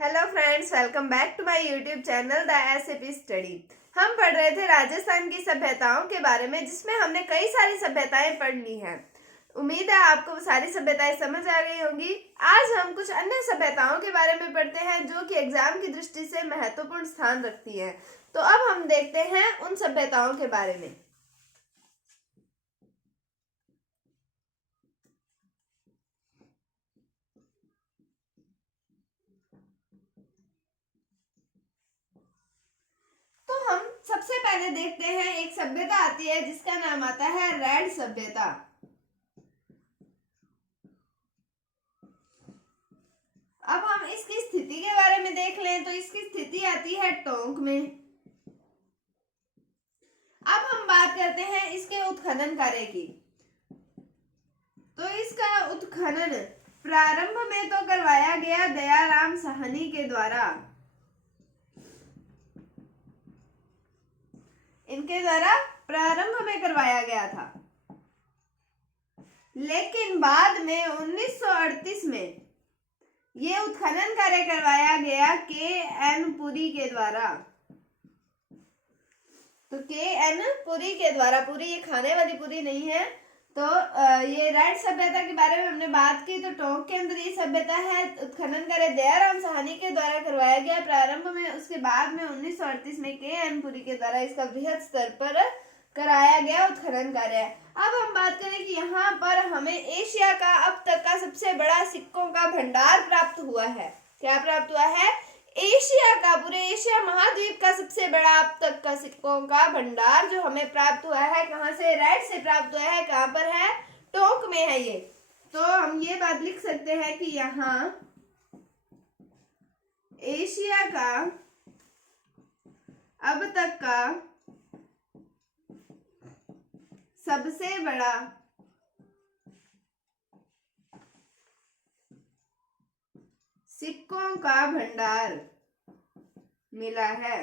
Hello friends, welcome back to my YouTube channel the SAP study. हम पढ़ रहे थे राजस्थान की सभ्यताओं के बारे में, जिसमें हमने कई सारी सभ्यताएं पढ़ ली हैं। उम्मीद है आपको वो सारी सभ्यताएं समझ आ गई होंगी। आज हम कुछ अन्य सभ्यताओं के बारे में पढ़ते हैं जो कि एग्जाम की दृष्टि से महत्वपूर्ण स्थान रखती हैं। तो अब हम देखते हैं उन सभ्यताओं के बारे में। तो हम सबसे पहले देखते हैं, एक सभ्यता आती है जिसका नाम आता है रेड सभ्यता। अब हम इसकी स्थिति के बारे में देख लें तो इसकी स्थिति आती है टोंक में। अब हम बात करते हैं इसके उत्खनन कार्य की। तो इसका उत्खनन प्रारंभ में तो करवाया गया दयाराम साहनी के द्वारा। इनके द्वारा प्रारंभ में करवाया गया था, लेकिन बाद में 1938 में ये उत्खनन कार्य करवाया गया के.एन. पुरी के द्वारा। तो के.एन. पुरी के द्वारा, पुरी ये खाने वाली पुरी नहीं है। तो ये रेड सभ्यता के बारे में हमने बात की। तो टोंक के अंदर ये सभ्यता है, उत्खनन कार्य दयाराम साहनी के द्वारा करवाया गया प्रारंभ में। उसके बाद में 1938 में के.एन. पुरी के द्वारा इसका बृहद स्तर पर कराया गया उत्खनन कार्य। अब हम बात करें कि यहाँ पर हमें एशिया का अब तक का सबसे बड़ा सिक्कों का भंडार प्राप्त हुआ है। क्या प्राप्त हुआ है? एशिया का, पूरे एशिया महाद्वीप का सबसे बड़ा अब तक का सिक्कों का भंडार जो हमें प्राप्त हुआ है। कहाँ से? रेड से प्राप्त हुआ है। कहाँ पर है? टोंक में है ये। तो हम ये बात लिख सकते हैं कि यहाँ एशिया का अब तक का सबसे बड़ा सिक्कों का भंडार मिला है।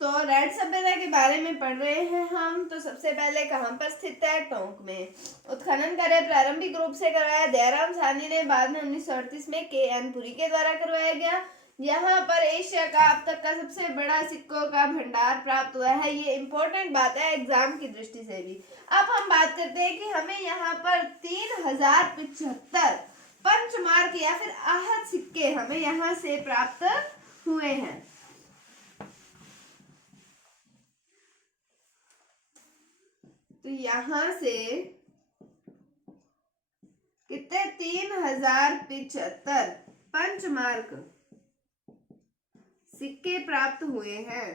तो रेड सभ्यता के बारे में पढ़ रहे हैं हम। तो सबसे पहले कहाँ पर स्थित है? टोंक में। उत्खनन कार्य प्रारंभिक रूप से करवाया दयाराम साहनी ने, बाद में 1938 में के.एन. पुरी के द्वारा करवाया गया। यहाँ पर एशिया का अब तक का सबसे बड़ा सिक्कों का भंडार प्राप्त हुआ है। ये इंपॉर्टेंट बात है एग्जाम की दृष्टि से भी। अब हम बात करते हैं कि हमें यहाँ पर 3075 पंचमार्क या फिर आहत सिक्के हमें यहाँ से प्राप्त हुए हैं। तो यहाँ से कितने? 3075 पंचमार्क सिक्के प्राप्त हुए हैं।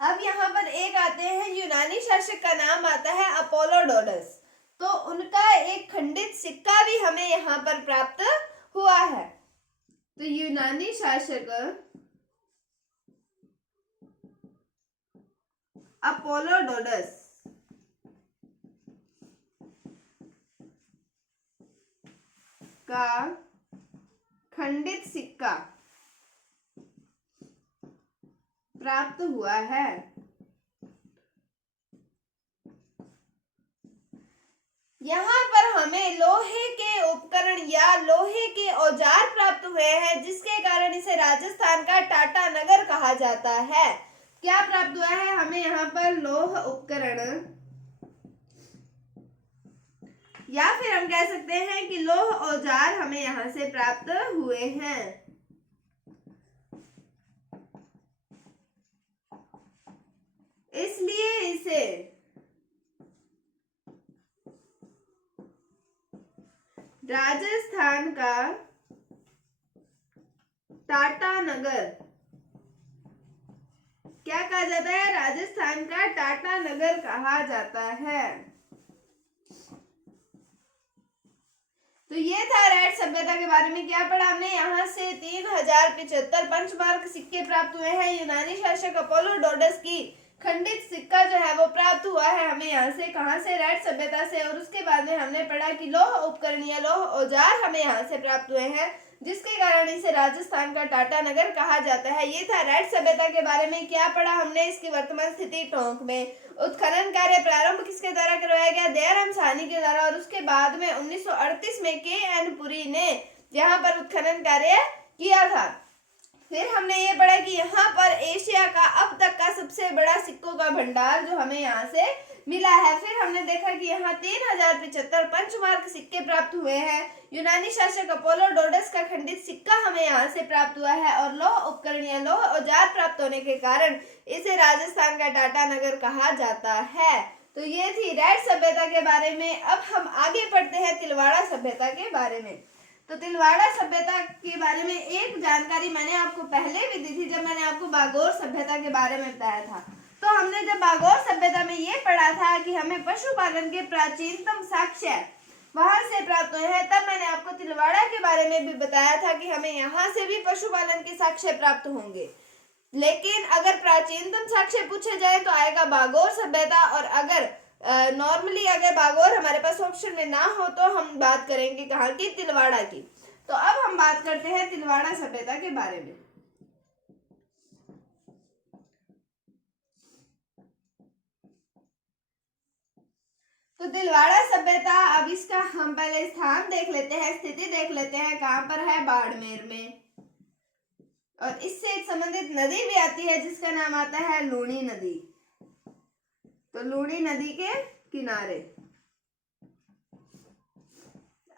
अब यहाँ पर एक आते हैं यूनानी शासक का नाम आता है अपोलोडोरस। तो उनका एक खंडित सिक्का भी हमें यहाँ पर प्राप्त हुआ है। तो यूनानी शासक अपोलोडोरस का खंडित सिक्का प्राप्त हुआ है। यहाँ पर हमें लोहे के उपकरण या लोहे के औजार प्राप्त हुए हैं, जिसके कारण इसे राजस्थान का टाटा नगर कहा जाता है। क्या प्राप्त हुआ है? हमें यहाँ पर लोह उपकरण, या फिर हम कह सकते हैं कि लोह औजार हमें यहाँ से प्राप्त हुए हैं। इसलिए इसे राजस्थान का टाटा नगर क्या कहा जाता है? राजस्थान का टाटा नगर कहा जाता है। तो ये था रेड सभ्यता के बारे में। क्या पढ़ा हमने? यहाँ से 3075 पंचमार्क सिक्के प्राप्त हुए हैं। यूनानी शासक अपोलोडोरस की खंडित सिक्का जो है वो प्राप्त हुआ है हमें यहाँ से। कहाँ से? रेड सभ्यता से। और उसके बाद में हमने पढ़ा कि लोह उपकरण या लोह औजार हमें यहाँ से प्राप्त हुए हैं। जिसके कारण इसे राजस्थान का टाटा नगर कहा जाता है। ये था राइट सभ्यता के बारे में। क्या पढ़ा हमने? इसकी वर्तमान स्थिति टोंक में। उत्खनन कार्य प्रारंभ किसके द्वारा करवाया गया? दयाराम साहनी के द्वारा। और उसके बाद में 1938 में के.एन. पुरी ने यहाँ पर उत्खनन कार्य किया था। फिर हमने ये पढ़ा कि यहाँ पर एशिया का अब तक का सबसे बड़ा सिक्कों का भंडार जो हमें यहाँ से मिला है। फिर हमने देखा कि यहाँ 3075 पंचमार्क सिक्के प्राप्त हुए हैं। यूनानी शासक अपोलोडोरस का खंडित सिक्का हमें यहाँ से प्राप्त हुआ है। और लौह उपकरण या लौह औजार प्राप्त होने के कारण इसे राजस्थान का टाटा नगर कहा जाता है। तो ये थी रैट सभ्यता के बारे में। अब हम आगे पढ़ते हैं तिलवाड़ा सभ्यता के बारे में। तो तिलवाड़ा सभ्यता के बारे में एक जानकारी मैंने आपको पहले भी दी थी जब मैंने आपको बागोर सभ्यता के बारे में बताया था। तो हमने जब बागोर सभ्यता में ये पढ़ा था कि हमें पशुपालन के प्राचीनतम साक्ष्य वहां से प्राप्त हुए हैं, तब मैंने आपको तिलवाड़ा के बारे में भी बताया था कि हमें यहाँ से भी पशुपालन के साक्ष्य प्राप्त होंगे। लेकिन अगर प्राचीनतम साक्ष्य पूछे जाए तो आएगा बागोर सभ्यता, और अगर नॉर्मली अगर बागोर हमारे पास ऑप्शन में ना हो तो हम बात करेंगे कहाँ की? तिलवाड़ा की। तो अब हम बात करते हैं तिलवाड़ा सभ्यता के बारे में। तो तिलवाड़ा सभ्यता, अब इसका हम पहले स्थान देख लेते हैं, स्थिति देख लेते हैं। कहाँ पर है? बाड़मेर में। और इससे एक संबंधित नदी भी आती है जिसका नाम आता है लूणी नदी। तो लूणी नदी के किनारे।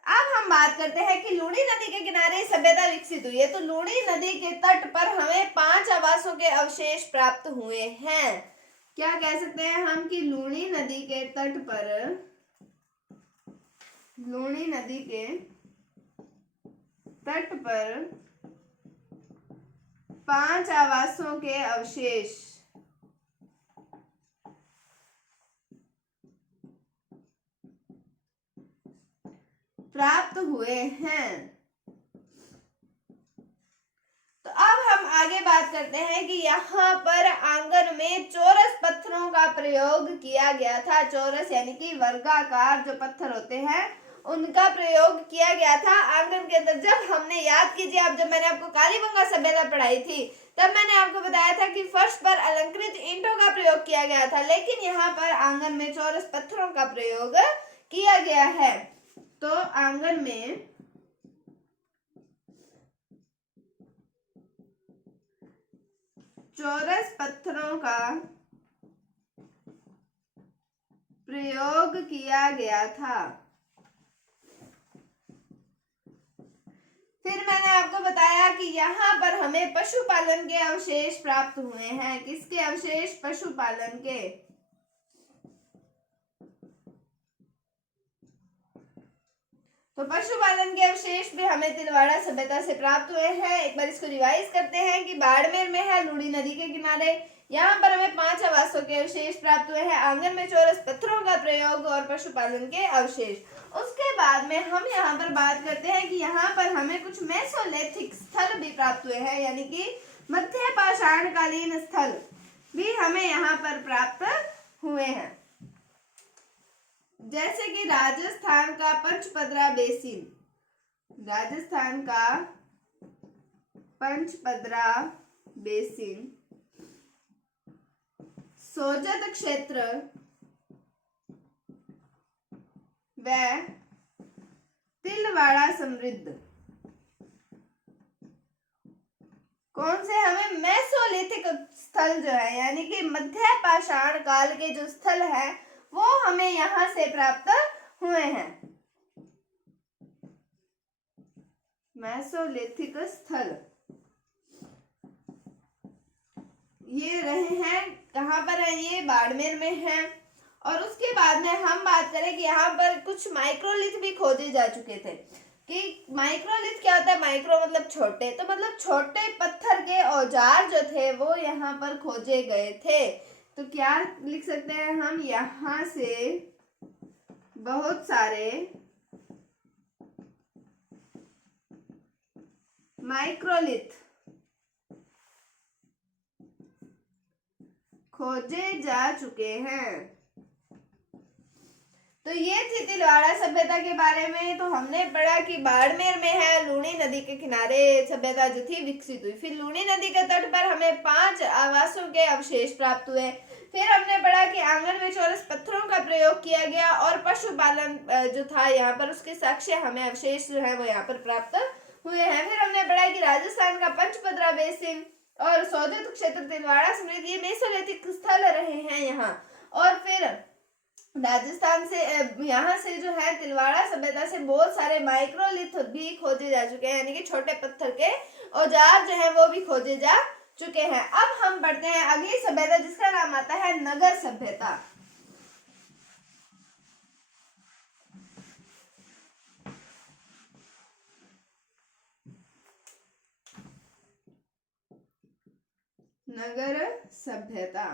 अब हम बात करते हैं कि लूणी नदी के किनारे सभ्यता विकसित हुई है। तो लूणी नदी के तट पर हमें 5 आवासों के अवशेष प्राप्त हुए हैं। क्या कह सकते हैं हम कि लूणी नदी के तट पर, लूणी नदी के तट पर 5 आवासों के अवशेष प्राप्त हुए हैं। तो अब हम आगे बात करते हैं कि यहाँ पर आंगन में चौरस पत्थरों का प्रयोग किया गया था। चौरस यानी कि वर्गाकार जो पत्थर होते हैं उनका प्रयोग किया गया था आंगन के अंदर। जब हमने, याद कीजिए आप, जब मैंने आपको कालीबंगा सभ्यता पढ़ाई थी तब मैंने आपको बताया था कि फर्श पर अलंकृत ईंटों का प्रयोग किया गया था, लेकिन यहाँ पर आंगन में चौरस पत्थरों का प्रयोग किया गया है। तो आंगन में चौरस पत्थरों का प्रयोग किया गया था। फिर मैंने आपको बताया कि यहाँ पर हमें पशुपालन के अवशेष प्राप्त हुए हैं। किसके अवशेष? पशुपालन के। तो पशुपालन के अवशेष भी हमें तिलवाड़ा सभ्यता से प्राप्त हुए हैं। एक बार इसको रिवाइज करते हैं कि बाड़मेर में है लूणी नदी के किनारे, यहाँ पर हमें 5 आवासों के अवशेष प्राप्त हुए हैं। आंगन में चौरस पत्थरों का प्रयोग और पशुपालन के अवशेष। उसके बाद में हम यहाँ पर बात करते हैं कि यहाँ पर हमें कुछ मेसोलिथिक स्थल भी प्राप्त हुए हैं, यानी कि मध्य पाषाणकालीन स्थल भी हमें यहाँ पर प्राप्त हुए हैं। जैसे कि राजस्थान का पंचपदरा बेसिन, राजस्थान का पंचपदरा बेसिन, सोजत क्षेत्र व तिलवाड़ा समृद्ध। कौन से? हमें मेसोलिथिक स्थल जो है, यानी कि मध्य पाषाण काल के जो स्थल है वो हमें यहाँ से प्राप्त हुए हैं। मेसोलिथिक स्थल ये रहे हैं, कहाँ पर है? ये बाड़मेर में है। और उसके बाद में हम बात करें कि यहाँ पर कुछ माइक्रोलिथ भी खोजे जा चुके थे। कि माइक्रोलिथ क्या होता है? माइक्रो मतलब छोटे, तो मतलब छोटे पत्थर के औजार जो थे वो यहाँ पर खोजे गए थे। तो क्या लिख सकते हैं हम? यहाँ से बहुत सारे माइक्रोलिथ खोजे जा चुके हैं। तो ये थी तिलवाड़ा सभ्यता के बारे में। तो हमने पढ़ा कि बाड़मेर में है लूणी नदी के किनारे सभ्यता जो थी विकसित हुई। फिर लूणी नदी के तट पर हमें 5 आवासों के अवशेष प्राप्त हुए। फिर हमने पढ़ा कि आंगन में चौरस पत्थरों का प्रयोग किया गया और पशुपालन जो था यहाँ पर उसके साक्ष्य हमें अवशेष जो है वो यहाँ पर प्राप्त हुए हैं। फिर हमने पढ़ा कि राजस्थान का पंचपदरा बेसिन और सौदित क्षेत्र तिलवाड़ा समेत ये मेसोलिथिक स्थल रहे हैं यहाँ। और फिर राजस्थान से यहाँ से जो है तिलवाड़ा सभ्यता से बहुत सारे माइक्रोलिथ भी खोजे जा चुके हैं, यानी कि छोटे पत्थर के औजार जो है वो भी खोजे जा चुके हैं। अब हम पढ़ते हैं अगली सभ्यता जिसका नाम आता है नगर सभ्यता। नगर सभ्यता।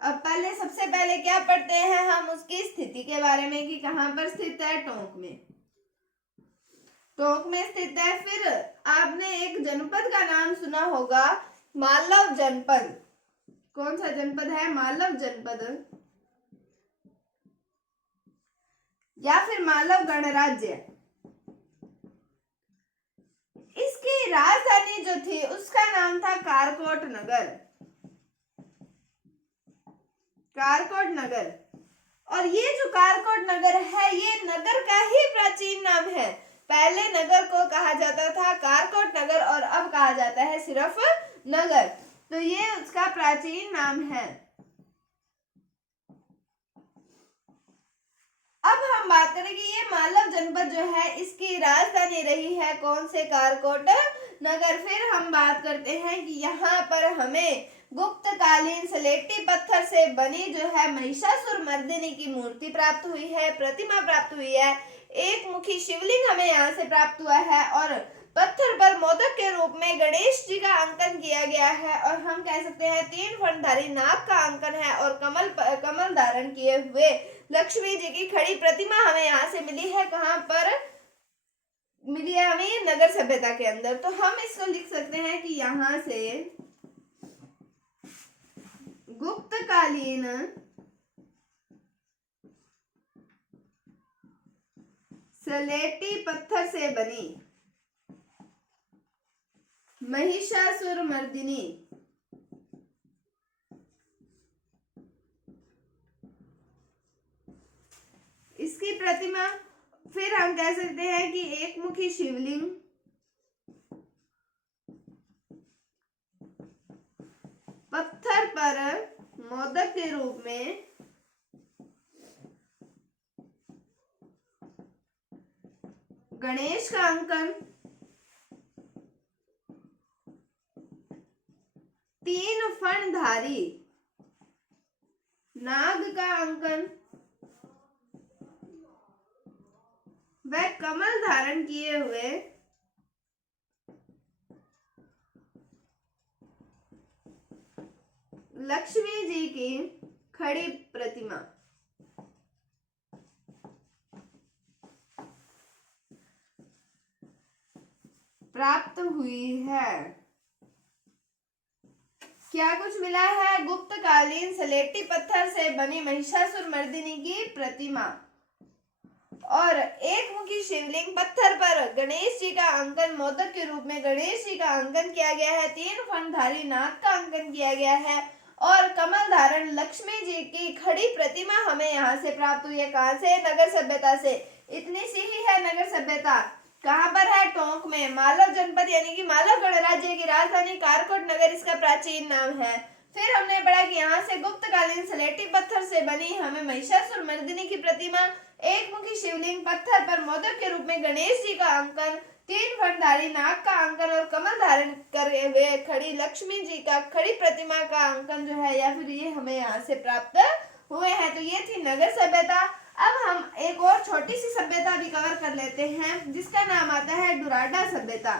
अब पहले सबसे पहले क्या पढ़ते हैं हम उसकी स्थिति के बारे में कि कहां पर स्थित है। टोंक में, टोंक में स्थित है। फिर आपने एक जनपद का नाम सुना होगा, मालव जनपद। कौन सा जनपद है? मालव जनपद या फिर मालव गणराज्य। इसकी राजधानी जो थी उसका नाम था कारकोट नगर, कारकोट नगर। और ये जो कारकोट नगर है ये नगर का ही प्राचीन नाम है। पहले नगर को कहा जाता था कारकोट नगर और अब कहा जाता है सिर्फ नगर। तो ये उसका प्राचीन नाम है। अब हम बात करें कि ये मालव जनपद जो है इसकी राजधानी रही है कौन से? कारकोट नगर। फिर हम बात करते हैं कि यहाँ पर हमें गुप्तकालीन स्लेटी पत्थर से बनी जो है महिषासुर मर्दिनी की मूर्ति प्राप्त हुई है, प्रतिमा प्राप्त हुई है। एक मुखी शिवलिंग हमें यहाँ से प्राप्त हुआ है और पत्थर पर मोदक के रूप में गणेश जी का अंकन किया गया है। और हम कह सकते हैं 3 फणधारी नाग का अंकन है और कमल धारण किए हुए लक्ष्मी जी की खड़ी प्रतिमा हमें यहाँ से मिली है। कहाँ पर मिली है हमें? नगर सभ्यता के अंदर। तो हम इसको लिख सकते हैं कि यहाँ से गुप्तकालीन स्लेटी पत्थर से बनी महिषासुर मर्दिनी इसकी प्रतिमा। फिर हम कह सकते हैं कि एक मुखी शिवलिंग, पत्थर पर मोदक के रूप में गणेश का अंकन, 3 फणधारी नाग का अंकन वह कमल धारण किए हुए लक्ष्मी जी की खड़ी प्रतिमा प्राप्त हुई है। क्या कुछ मिला है? गुप्तकालीन स्लेटी पत्थर से बनी महिषासुर मर्दिनी की प्रतिमा और एक मुखी शिवलिंग, पत्थर पर गणेश जी का अंकन, मोदक के रूप में गणेश जी का अंकन किया गया है, 3 फणधारी नाग का अंकन किया गया है और कमल धारण लक्ष्मी जी की खड़ी प्रतिमा हमें यहाँ से प्राप्त हुई है। कहाँ से? नगर सभ्यता से। इतनी सी ही है नगर सभ्यता। कहाँ पर है? टोंक में। मालव जनपद यानी कि मालव गणराज्य की राजधानी कारकोट नगर इसका प्राचीन नाम है। फिर हमने पढ़ा कि यहाँ से गुप्तकालीन स्लेटी पत्थर से बनी हमें महिषासुर मर्दिनी की प्रतिमा, एक मुखी शिवलिंग, पत्थर पर मोदक के रूप में गणेश जी का अंकन, 3 फणधारी नाग का अंकन और कमल धारण करे हुए खड़ी लक्ष्मी जी का खड़ी प्रतिमा का अंकन जो है या फिर ये हमें यहाँ से प्राप्त हुए हैं। तो ये थी नगर सभ्यता। अब हम एक और छोटी सी सभ्यता भी कवर कर लेते हैं जिसका नाम आता है डुराडा सभ्यता।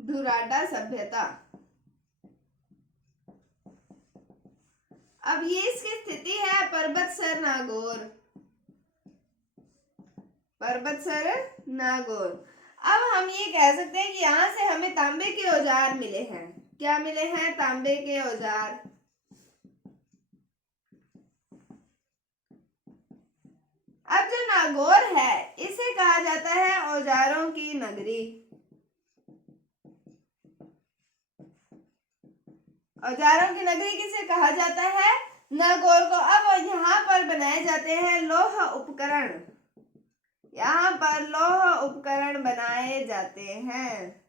डुराडा सभ्यता। अब ये इसकी स्थिति है पर्वतसर नागौर, पर्वतसर नागौर। अब हम ये कह सकते हैं कि यहाँ से हमें तांबे के औजार मिले हैं। क्या मिले हैं? तांबे के औजार। अब जो नागौर है इसे कहा जाता है औजारों की नगरी। औजारों की नगरी किसे कहा जाता है? नागौर को। अब यहाँ पर बनाए जाते हैं लौह उपकरण। यहाँ पर लौह उपकरण बनाए जाते हैं।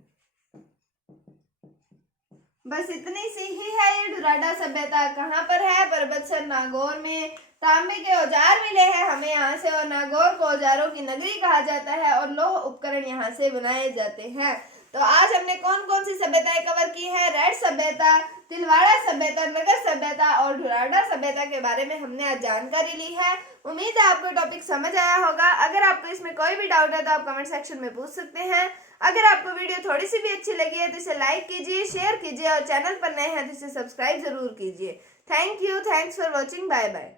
बस इतनी सी ही है ये ढुराडा सभ्यता। कहाँ पर है? परबतसर नागौर में। तांबे के औजार मिले हैं हमें यहाँ से और नागौर को औजारों की नगरी कहा जाता है और लौह उपकरण यहाँ से बनाए जाते हैं। तो आज हमने कौन कौन सी सभ्यताएं कवर की है? रेड सभ्यता, तिलवाड़ा सभ्यता, नगर सभ्यता और ढुराडा सभ्यता के बारे में हमने आज जानकारी ली है। उम्मीद है आपको टॉपिक समझ आया होगा। अगर आपको इसमें कोई भी डाउट है तो आप कमेंट सेक्शन में पूछ सकते हैं। अगर आपको वीडियो थोड़ी सी भी अच्छी लगी है तो इसे लाइक कीजिए, शेयर कीजिए और चैनल पर नए हैं तो इसे सब्सक्राइब जरूर कीजिए। Thank you, thanks for watching, bye bye.